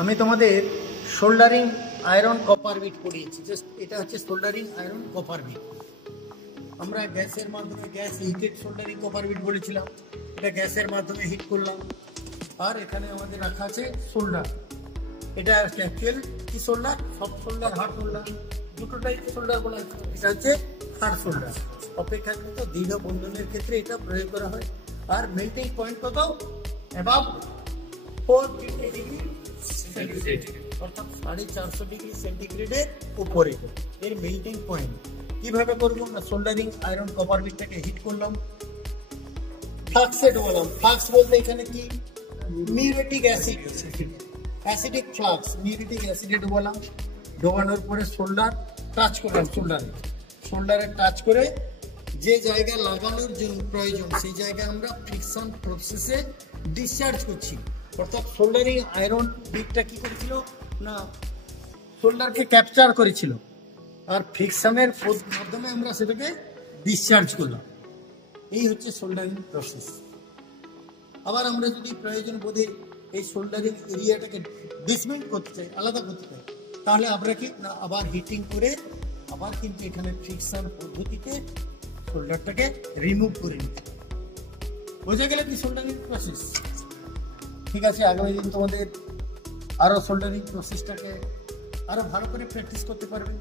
আমি তোমাদের soldering iron copper bit পড়িয়েছি। জাস্ট এটা হচ্ছে সোল্ডারিং আয়রন কপার বিট। আমরা গ্যাসের মাধ্যমে gas heated soldering copper bit বলেছিলাম। এটা গ্যাসের মাধ্যমে হিট করলাম। আর এখানে আমাদের রাখা আছে সোল্ডার। এটা অ্যাকচুয়াল কি solder? Soft solder, hard solder, দুটো টাইপের সোল্ডার বলা হয়। এটা হচ্ছে হার্ড সোল্ডার। অপেক্ষাকৃত দৃঢ় বন্ধনের ক্ষেত্রে এটা প্রয়োগ করা হয়। আর মেল্টিং পয়েন্ট কত? অ্যাবাভ 450 ডিগ্রি সেন্টিগ্রেড, অর্থাৎ 450 ডিগ্রি সেন্টিগ্রেডের উপরে এর মেল্টিং পয়েন্ট। কিভাবে করবো না, সোল্ডারিং আয়রন কপার বিটটাকে হিট করলাম, ফ্লাক্সে ডোবালাম। ফ্লাক্স বলতে এখানে কি? Muriatic acid, acidic flux, muriatic অ্যাসিডে ডোবালাম। ডোবানোর পরে সোল্ডার টাচ করলাম, সোল্ডারে টাচ করে যে জায়গায় লাগানোর জন্য প্রয়োজন সেই জায়গায় আমরা ফ্রিকশন প্রসেসে ডিসচার্জ করছি। অর্থাৎ সোল্ডারিং আয়রন বিটটা কি করেছিল না, সোল্ডারকে ক্যাপচার করেছিল, আর ফ্রিকশনের মাধ্যমে আমরা সেটাকে ডিসচার্জ করলাম। এই হচ্ছে সোল্ডারিং প্রসেস। আবার আমরা যদি প্রয়োজন বোধে এই সোল্ডারিং এরিয়াটাকে ডিসমেন্ট করতে চাই, আলাদা করতে চাই, তাহলে আমরা কি না আবার হিটিং করে আবার কিন্তু এখানে ফ্রিকশন পদ্ধতিতে সোল্ডারটাকে রিমুভ করে নিতে। বোঝা গেল কি সোল্ডারিং প্রসেস? ঠিক আছে, আগামী দিন তোমাদের আরো সোল্ডারিং প্রসেসটাকে আরো ভালো করে প্র্যাকটিস করতে পারবে।